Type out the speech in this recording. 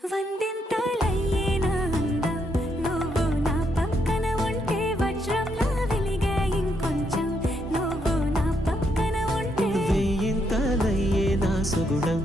వందింతలయ్యేనా అందం నువ్వు నా పక్కన ఉంటే వజ్రంలా వెలిగే ఇంకొంచెం నువ్వు నా పక్కన ఉంటే వేయింతలయ్యేనా సుగుణం